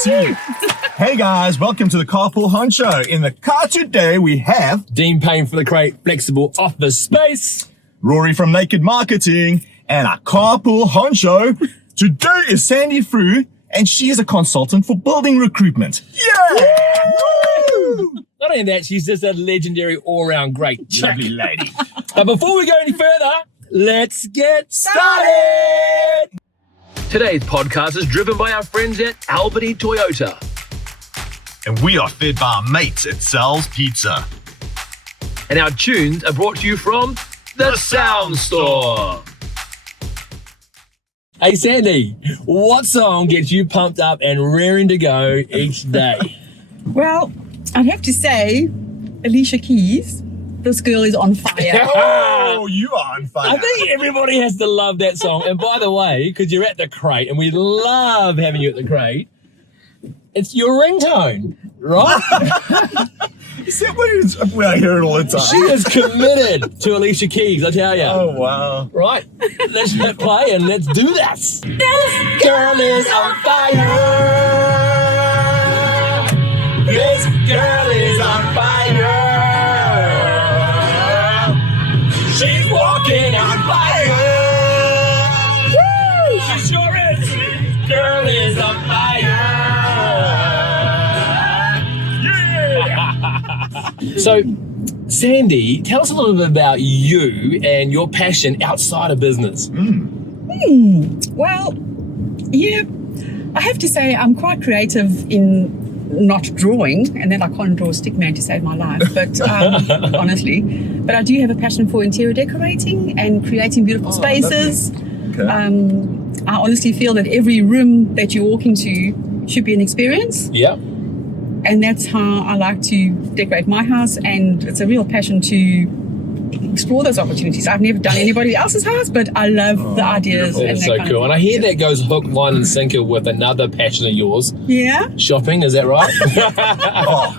see you. Hey guys, welcome to the CARPOOL HONCHO. In the car today we have Dean Payne for the great flexible office space. Rory from Naked Marketing, and our CARPOOL HONCHO. Today is Sandy Frew, and she is a consultant for building recruitment. Yeah! Woo! Not only that, she's just a legendary all-round great chick. Lovely lady. But before we go any further, let's get started! Today's podcast is driven by our friends at Albany Toyota. And we are fed by our mates at Sal's Pizza. And our tunes are brought to you from The Sound Store. Hey Sandy, what song gets you pumped up and raring to go each day? Well, I'd have to say, Alicia Keys, This Girl Is On Fire. Oh, you are on fire. I think everybody has to love that song. And by the way, because you're at the crate, and we love having you at the crate, it's your ringtone, right? Is that what it is? I hear it all the time. She is committed to Alicia Keys, I tell you. Oh, wow. Right, let's hit play and let's do this. This girl is on fire. This girl is on fire. She's walking on fire. Woo! She sure is. This girl is on fire. Yeah! So, Sandy, tell us a little bit about you and your passion outside of business. Well, yeah, I have to say I'm quite creative in not drawing, and then I can't draw a stick man to save my life, but honestly. But I do have a passion for interior decorating and creating beautiful spaces. Okay. I honestly feel that every room that you walk into should be an experience. Yeah. And that's how I like to decorate my house, and it's a real passion to explore those opportunities. I've never done anybody else's house, but I love the ideas. That's and that so kind cool. of And I hear that goes hook, line, and sinker with another passion of yours. Yeah. Shopping, is that right? Oh,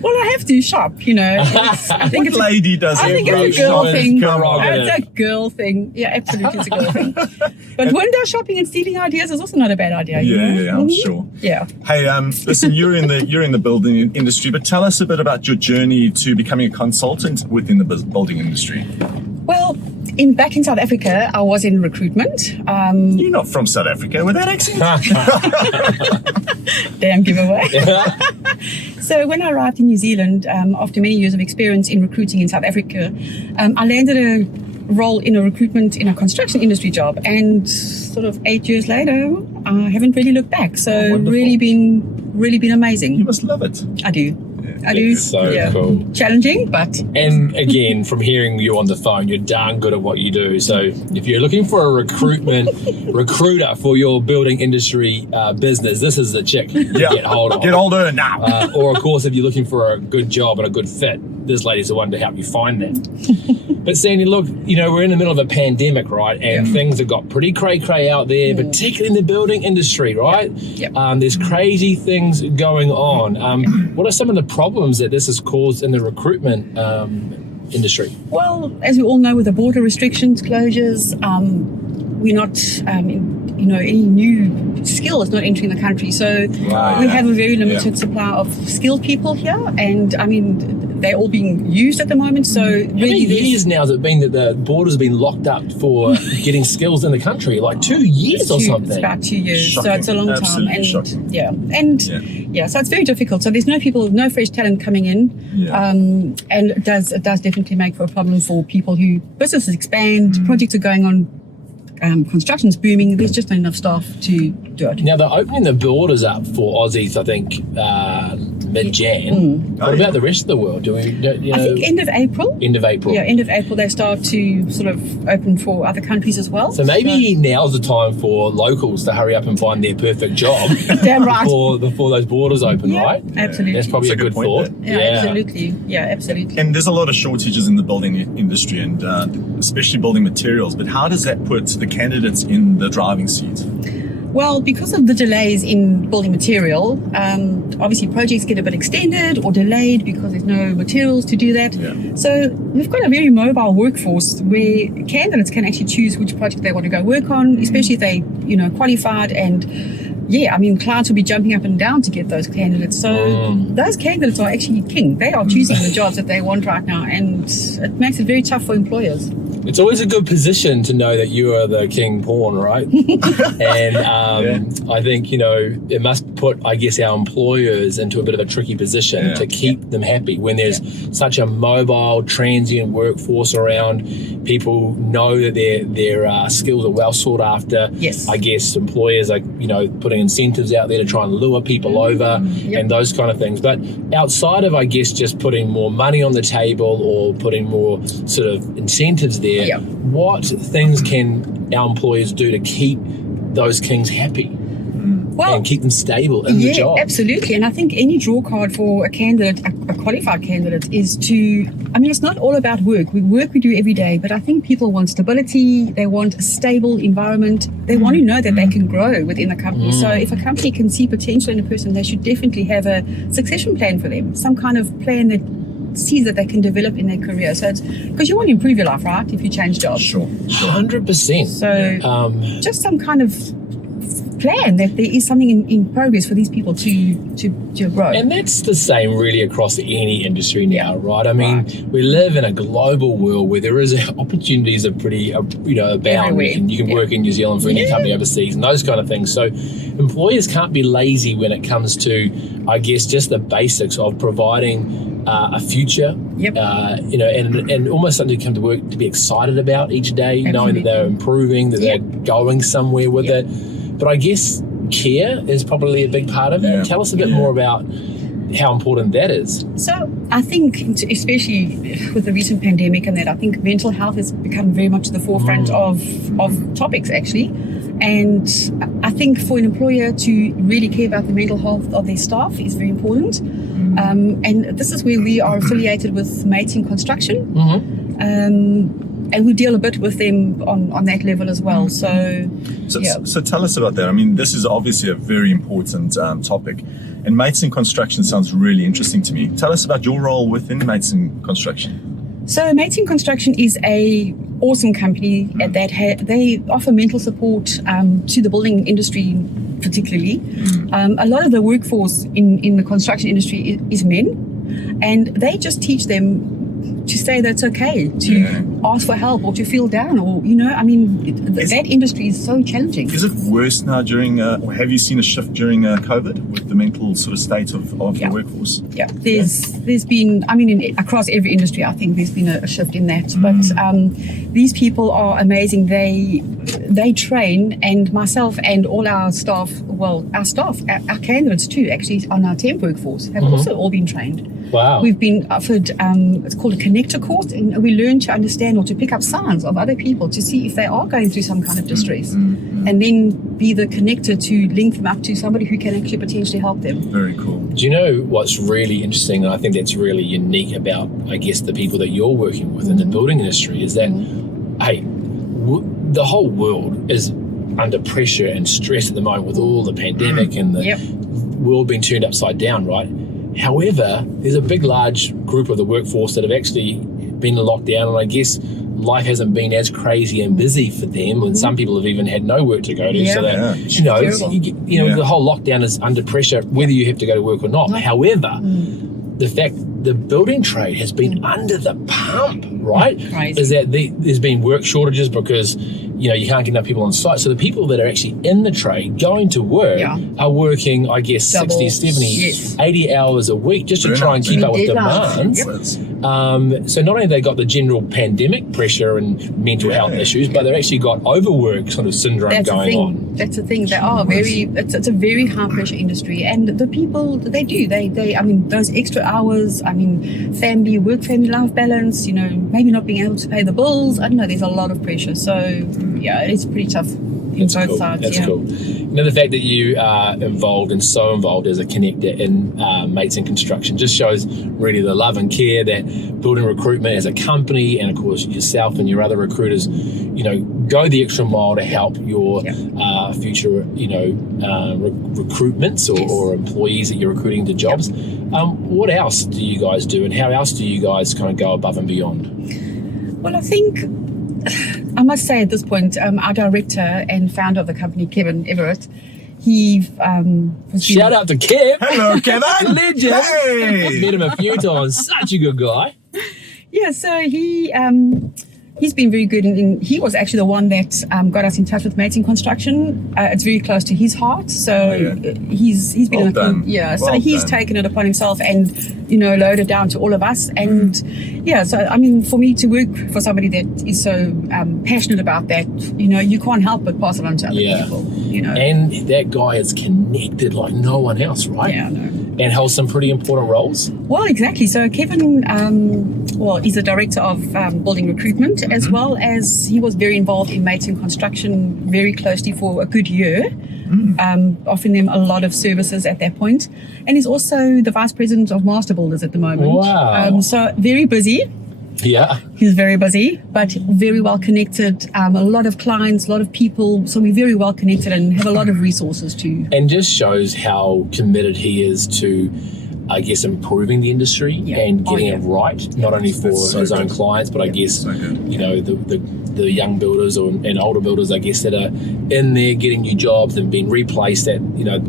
Well, I have to shop, you know. I think it's lady does I it. think it's a Every girl shop is thing. prerogative. It's a girl thing. Yeah, absolutely, it's a girl thing. But window shopping and stealing ideas is also not a bad idea. you know? Yeah, I'm Mhm. sure. Yeah. Hey, listen, you're in the building industry, but tell us a bit about your journey to becoming a consultant within the building industry. Well, back in South Africa, I was in recruitment. You're not from South Africa with that accent. Damn giveaway. So when I arrived in New Zealand, after many years of experience in recruiting in South Africa, I landed a role in a recruitment in a construction industry job, and sort of 8 years later, I haven't really looked back. So wonderful. really been amazing. You must love it. I do. I do. So cool. Challenging, but And again, from hearing you on the phone, you're darn good at what you do. So if you're looking for a recruiter for your building industry business, this is the chick to get hold of. Get hold of her now. Or of course, if you're looking for a good job and a good fit, this lady's the one to help you find that. But Sandy, look, you know, we're in the middle of a pandemic, right? And things have got pretty cray-cray out there, particularly in the building industry, right? Yep. There's crazy things going on. What are some of the problems that this has caused in the recruitment industry? well, as we all know, with the border restrictions, closures, we're not, any new skill is not entering the country. So we have a very limited supply of skilled people here, and I mean, they're all being used at the moment. So How many really, years now has it been that the border's been locked up for getting skills in the country? Like 2 years or something? It's about 2 years, Shocking. so it's a long Absolutely time. And shocking. so it's very difficult. So there's no fresh talent coming in, and it does definitely make for a problem for people who businesses expand, projects are going on. Construction's booming. There's just not enough staff to do it. Now they're opening the borders up for Aussies, I think, mid-Jan. What about the rest of the world? I think end of April. End of April. Yeah, end of April they start to sort of open for other countries as well. So maybe now's the time for locals to hurry up and find their perfect job Damn right. before those borders open, Yeah, right? absolutely. That's probably That's a a good good thought. point Yeah, absolutely. Yeah, absolutely. And there's a lot of shortages in the building industry, and especially building materials. But how does that put the candidates in the driving seat? Well, because of the delays in building material, obviously projects get a bit extended or delayed because there's no materials to do that. Yeah. So we've got a very mobile workforce where candidates can actually choose which project they want to go work on, especially if they, qualified and yeah, I mean, clients will be jumping up and down to get those candidates. So those candidates are actually king. They are choosing the jobs that they want right now, and it makes it very tough for employers. It's always a good position to know that you are the king pawn, right? And I think, it must put, I guess, our employers into a bit of a tricky position to keep them happy when there's such a mobile, transient workforce around. People know that their skills are well sought after. Yes. I guess employers are, putting incentives out there to try and lure people over and those kind of things. But outside of, I guess, just putting more money on the table or putting more sort of incentives there, what things can our employers do to keep those kings happy? And keep them stable in the job. Absolutely. And I think any draw card for a candidate, a qualified candidate, is to, it's not all about work. We do every day, but I think people want stability. They want a stable environment. They want to know that they can grow within the company. So if a company can see potential in a person, they should definitely have a succession plan for them, some kind of plan that sees that they can develop in their career. So it's because you want to improve your life, right? If you change jobs. Sure. 100%. So just some kind of plan that there is something in progress for these people to grow. And that's the same really across any industry now, right? We live in a global world where there is opportunities are pretty, abound. Everywhere. You can work in New Zealand for any company overseas and those kind of things. So employers can't be lazy when it comes to, I guess, just the basics of providing a future, and almost something to come to work to be excited about each day, knowing that they're improving, that they're going somewhere with it. But I guess care is probably a big part of it. Tell us a bit more about how important that is. So I think, especially with the recent pandemic and that, I think mental health has become very much the forefront of topics, actually. And I think for an employer to really care about the mental health of their staff is very important. And this is where we are affiliated with Mates in Construction. And we deal a bit with them on that level as well. So tell us about that. This is obviously a very important topic. And Mates in Construction sounds really interesting to me. Tell us about your role within Mates in Construction. So Mates in Construction is a awesome company that they offer mental support to the building industry particularly. A lot of the workforce in the construction industry is men, and they just teach them to say that's okay to ask for help or to feel down, or that industry is so challenging. Is it worse now during or have you seen a shift during COVID with the mental sort of state of the workforce? There's been across every industry I think there's been a shift in that, but these people are amazing. They train, and myself and all our staff, our candidates too, actually on our temp workforce have also all been trained. Wow. We've been offered, it's called a connector course, and we learn to understand or to pick up signs of other people to see if they are going through some kind of distress, and then be the connector to link them up to somebody who can actually potentially help them. Very cool. Do you know what's really interesting, and I think that's really unique about, I guess, the people that you're working with in the building industry is that, the whole world is under pressure and stress at the moment with all the pandemic and the world being turned upside down, right? However, there's a big, large group of the workforce that have actually been in lockdown, and I guess life hasn't been as crazy and busy for them, and some people have even had no work to go to. So that the whole lockdown is under pressure, whether you have to go to work or not. However, the fact the building trade has been under the pump, right? Is that there's been work shortages because you can't get enough people on site. So the people that are actually in the trade going to work are working, I guess, 60, 70, 80 hours a week just to try and keep up with demands. So not only have they got the general pandemic pressure and mental health issues, but they've actually got overwork sort of syndrome going on. That's the thing. They are it's a very high pressure industry, and the people they those extra hours, family life balance, maybe not being able to pay the bills. I don't know, there's a lot of pressure. So it's pretty tough in both sides. That's cool. The fact that you are involved and so involved as a connector in Mates in Construction just shows really the love and care that Building Recruitment as a company, and of course yourself and your other recruiters, go the extra mile to help your future, recruitments or employees that you're recruiting to jobs. What else do you guys do, and how else do you guys kind of go above and beyond? Well, I think I must say at this point, our director and founder of the company, Kevin Everett, He was Shout out to Kev. Hello, Kevin. Legend. Hey. Met him a few times. Such a good guy. Yeah, so he's been very good, and he was actually the one that got us in touch with Mating Construction. It's very close to his heart, so he's been Well done. so Well he's done. taken it upon himself and loaded down to all of us. And so I mean, for me to work for somebody that is so passionate about that, you can't help but pass it on to other people. And that guy is connected like no one else, right? Yeah, I know. And holds some pretty important roles. Well, exactly. So Kevin, he's the director of building recruitment, as well as he was very involved in Mating Construction very closely for a good year, offering them a lot of services at that point. And he's also the vice president of Master Builders at the moment. Wow. So very busy. Yeah. He's very busy, but very well connected. A lot of clients, a lot of people. So we're very well connected and have a lot of resources too. And just shows how committed he is to, I guess, improving the industry and getting it right, not only for his own clients, but I guess, the young builders and older builders, I guess, that are in there getting new jobs and being replaced, that,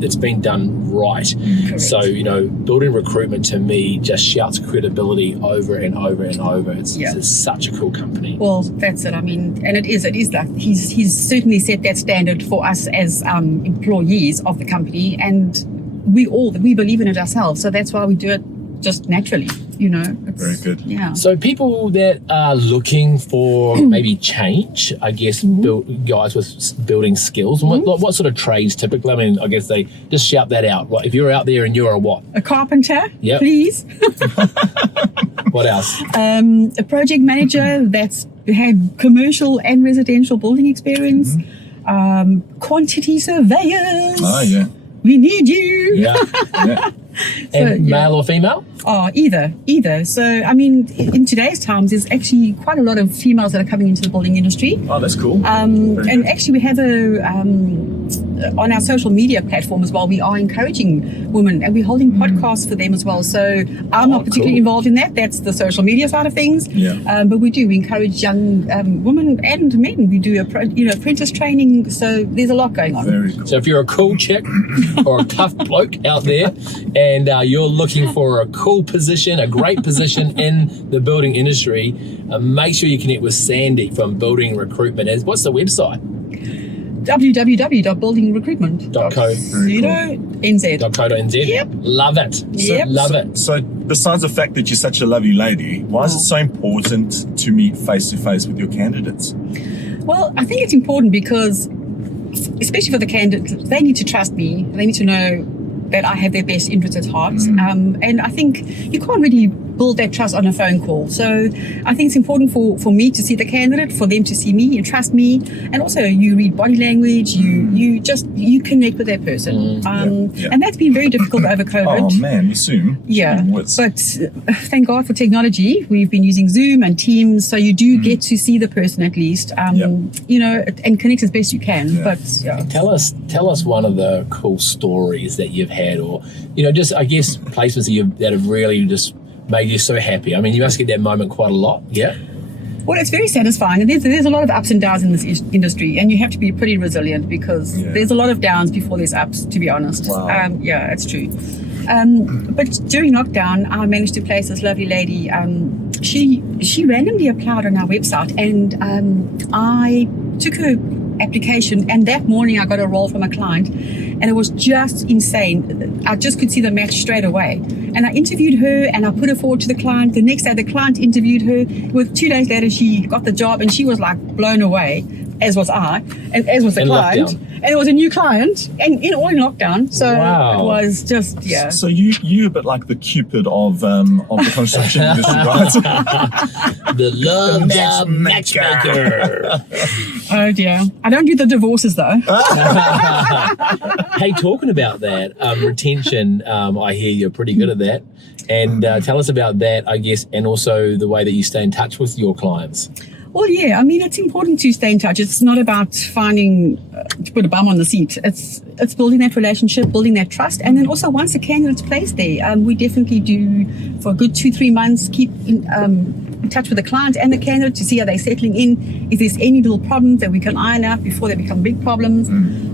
it's been done right. Correct. So, building recruitment to me just shouts credibility over and over and over. It's such a cool company. Well, that's it. I mean, and it is that he's certainly set that standard for us as employees of the company, and we believe in it ourselves. So that's why we do it just naturally, It's, Very good. Yeah. So people that are looking for maybe change, I guess, guys with building skills, what sort of trades typically? I mean, I guess they just shout that out. Like, if you're out there and you're a what? A carpenter, please. What else? A project manager that's had commercial and residential building experience. Quantity surveyors. Oh, yeah. We need you. Yeah. And male or female? Oh, either. So, I mean, in today's times, there's actually quite a lot of females that are coming into the building industry. Oh, that's cool. And actually, we have on our social media platform as well, we are encouraging women, and we're holding podcasts for them as well. So I'm not particularly involved in that. That's the social media side of things. Yeah. But we do. We encourage young women and men. We do apprentice training. So there's a lot going on. Very cool. So if you're a cool chick or a tough bloke out there and you're looking for a cool position, a great position in the building industry, make sure you connect with Sandy from Building Recruitment. What's the website? www.buildingrecruitment.co.nz. Yep. Love it. Yep. Love it. So besides the fact that you're such a lovely lady, why is it so important to meet face to face with your candidates? Well, I think it's important because, especially for the candidates, they need to trust me. They need to know that I have their best interests at heart. And I think you can't really build that trust on a phone call. So I think it's important for me to see the candidate, for them to see me and trust me. And also you read body language, you connect with that person. And that's been very difficult over COVID. Oh man, we Zoom. Yeah, but thank God for technology. We've been using Zoom and Teams, so you do get to see the person at least, and connect as best you can. But tell us one of the cool stories that you've had, or just, I guess, placements that have really just made you so happy. I mean, you must get that moment quite a lot. Yeah. Well, it's very satisfying. And there's a lot of ups and downs in this industry, and you have to be pretty resilient because there's a lot of downs before there's ups, to be honest. Wow. It's true. But during lockdown, I managed to place this lovely lady. She randomly applied on our website, and I took her application, and that morning I got a role from a client, and it was just insane. I just could see the match straight away. And I interviewed her and I put her forward to the client. The next day the client interviewed her. 2 days later she got the job, and she was like blown away, as was I, and as was the client. Lockdown. And it was a new client, and in lockdown. So wow. It was just So you a bit like the Cupid of the construction industry, right? The love matchmaker. Oh dear. I don't do the divorces though. Hey, talking about that, retention, I hear you're pretty good at that. And tell us about that, I guess, and also the way that you stay in touch with your clients. Well, yeah, I mean, it's important to stay in touch. It's not about finding, to put a bum on the seat. It's building that relationship, building that trust. And then also once the candidate's placed there, we definitely do, for a good 2-3 months, keep in touch with the client and the candidate to see how they're settling in. If there's any little problems that we can iron out before they become big problems.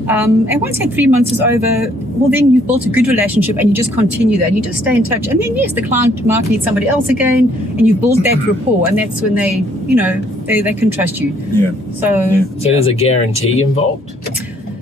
And once that 3 months is over, well, then you've built a good relationship and you just continue that. You just stay in touch. And then, yes, the client might need somebody else again and you've built that rapport. And that's when they, they can trust you. Yeah. So there's a guarantee involved?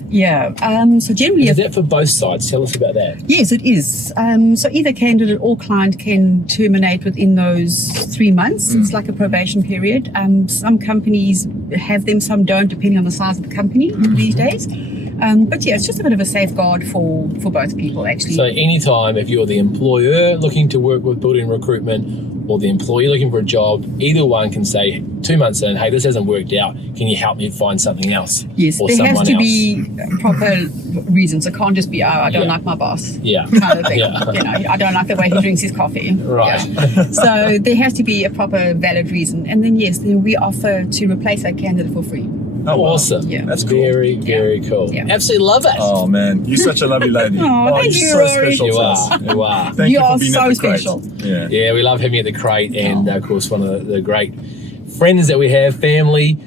Yeah. So generally, Is that for both sides? Tell us about that. yes, it is. So either candidate or client can terminate within those 3 months. It's like a probation period. Some companies have them, some don't, depending on the size of the company these days. But yeah, it's just a bit of a safeguard for both people, actually. So anytime, if you're the employer looking to work with building recruitment or the employee looking for a job, either one can say 2 months in, hey, this hasn't worked out. Can you help me find something else? Yes, or there has someone to else? be proper reasons. It can't just be, I don't Yeah. like my boss. Yeah. Kind of thing. Yeah. I don't like the way he drinks his coffee. Right. Yeah. So there has to be a proper valid reason. And then, yes, then we offer to replace that candidate for free. Oh, wow. Awesome. Yeah. That's cool. Very, very cool. Yeah. Absolutely love it. Oh man, you're such a lovely lady. Oh, thank you're you, so Rory. special You to us. are. You are. Thank You you for are being so at the crate. special. Yeah. Yeah, we love having you at the crate, and of course, one of the great friends that we have, family,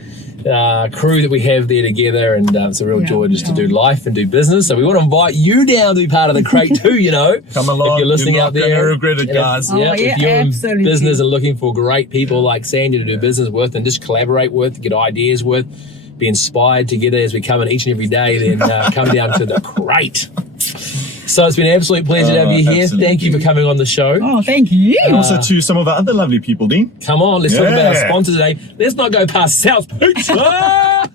crew that we have there together, and it's a real joy just to do life and do business. So we want to invite you down to be part of the crate too. Come along. if you're listening You're out not there, gonna regret it, and if- guys. Oh, yeah, if you're absolutely. in business and looking for great people like Sandy to do business with and just collaborate with, get ideas with, be inspired together as we come in each and every day, then come down to the crate. So it's been an absolute pleasure to have you here. Absolutely. Thank you for coming on the show. Oh, thank you. Also to some of our other lovely people, Dean. Come on, let's talk about our Yeah. sponsor today. Let's not go past South Pizza.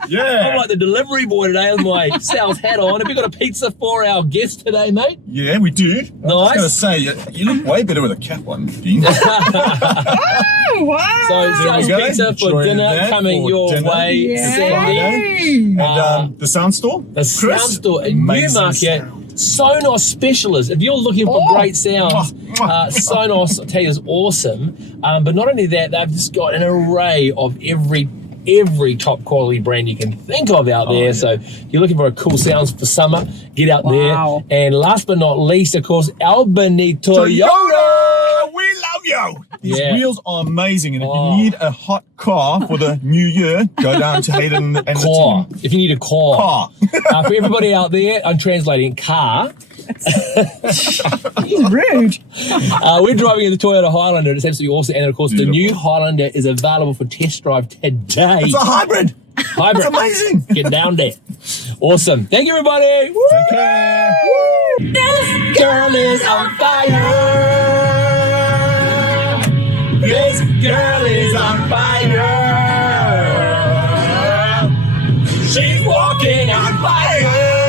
Yeah. I'm like the delivery boy today with my South hat on. Have we got a pizza for our guest today, mate? Yeah, we do. I was Nice. going to say, you look way better with a cap on, Dean. Oh, wow. So There South we go. Pizza for Enjoying dinner that coming for your dinner. way, Yeah. Sandy. And the sound store? The sound store in Amazing Newmarket. sound. Sonos specialist. If you're looking for great sounds, Sonos, I tell you, is awesome. But not only that, they've just got an array of every top quality brand you can think of out there. yeah. So if you're looking for a cool sounds for summer, get out Wow. there. And last but not least, of course, Albany Toyota. We love you. These Yeah. wheels are amazing, and if Oh. you need a hot car for the new year, go down to Hayden and the Car. team. If you need a car. Car. For everybody out there, I'm translating car. He's rude. We're driving in the Toyota Highlander. It's absolutely awesome. And of course, the new Highlander is available for test drive today. It's a hybrid. Hybrid. It's amazing. Get down there. Awesome. Thank you, everybody. Woo! Take care. This girl is on fire. This girl is on fire. She's walking on fire.